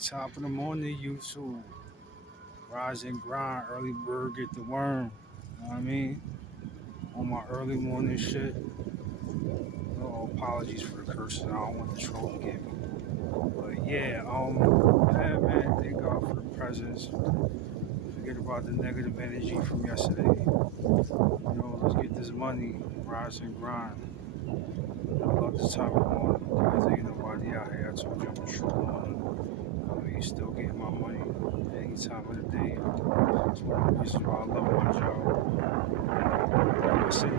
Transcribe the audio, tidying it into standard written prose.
Top of the morning, YouTube. Rise and grind, early bird get the worm. You know what I mean? On my early morning shit. No apologies for the curses. I don't want the troll to get me. But yeah, man, thank God for the presence. Forget about the negative energy from yesterday. Let's get this money. Rise and grind. I love this time of the morning because ain't nobody out here. I told you I'm a true. I mean, still getting my money any time of the day. That's one of the reasons why I love my job. I say,